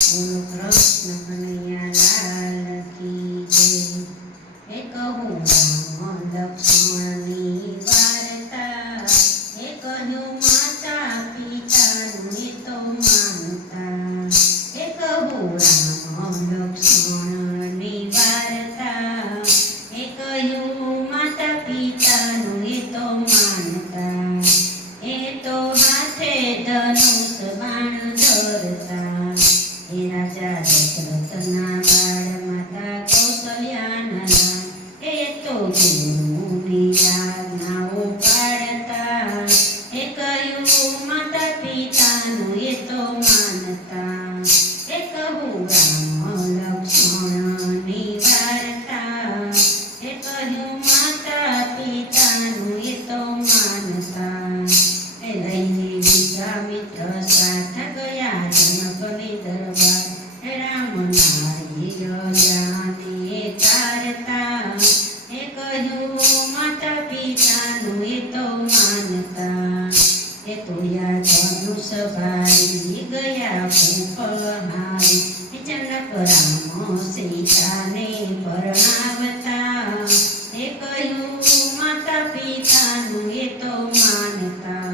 બોલો કૃષ્ણ કનૈયા લાલ કી જય. એ કહું રામ લક્ષ્મણની વાર્તા, એ કહ્યું માતા પિતાનું એ તો માનતા. એ કહું રામ લક્ષ્મણની વાર્તા, એ કહ્યું માતા પિતાનું એ તો માનતા. એ તો હાથે ધનુષ બાણ ધરતા, એ રાજા દશરથના બાળ માતા કૌશલ્યાના. એ તો ગુરુની આજ્ઞાઓ પાડતા, એ કહ્યું માતા પિતાનું એ તો માનતા. એ કહું રામ લક્ષ્મણની વાર્તા, એ કહ્યું માતા પિતાનું એ તો માનતા. એ લઈને વિશ્વામિત્ર સાથ ગયા જનકની દરબાર, રામ નારિયેળને તારતા. એ કહ્યું માતા પિતાનું એ તો માનતા. એ તોડ્યા ધનુષ ભારી ગયા ભૂપલ હારી, જનક રામ સીતાને પરણાવતા. એ કહ્યું માતા પિતાનું એ તો માનતા.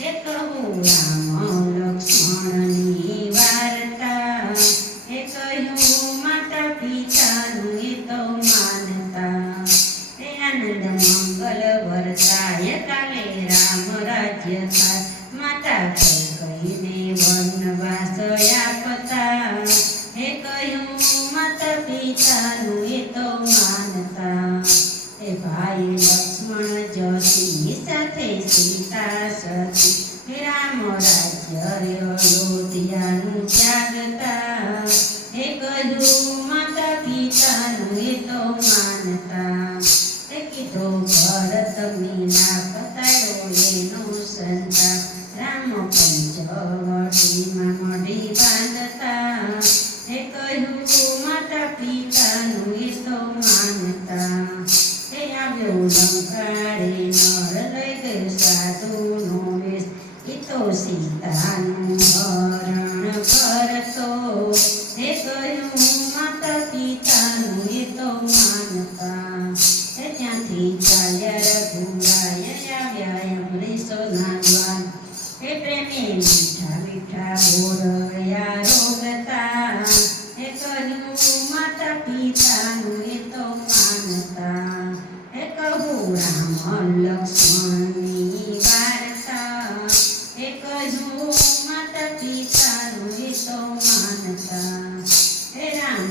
એ કહું રામ લક્ષ્મણની વાર્તા, એ કહ્યું માતા પિતાનું એ તો માનતા. એ આનંદ મંગલ વર્તાય કાલે રામ રાજ્ય થાય, માતા કહીને વનવાસ આપતા. એ કહ્યું માતા પિતાનું એ તો માનતા. એ ભાઈ લક્ષ્મણ જસી સાથે સીતા સતી, રામ રાજ્ય અયોધ્યાનું ત્યાગતા. એ કહ્યું માતા પિતાનું એ તો માનતા. એ કીધો ભરત મિલાપ તારો એનો સંતાપ, રામ પંચવટીમાં મઢી બાંધતા. એ કહ્યું માતા પિતાનું એ તો માનતા. એ આવ્યો લંકાળે નર લઈ ગયો સાધુનો વેશ, એ તો સીતાનું હરણ કરતો. એ કહ્યું માતા પિતાનું એ તો માનતા. એ ત્યાંથી ચાલ્યા રઘુરાય આવ્યા અમરીશોના દ્વાર, એ પ્રેમે મીઠા મીઠા બોલયા રોગતા. એ કહ્યું માતા પિતાનું એ તો માનતા. એ કહું રામ લક્ષ્મણની વાર્તા, એ કહ્યું માતા પિતાનું એ તો માનતા. એ રામ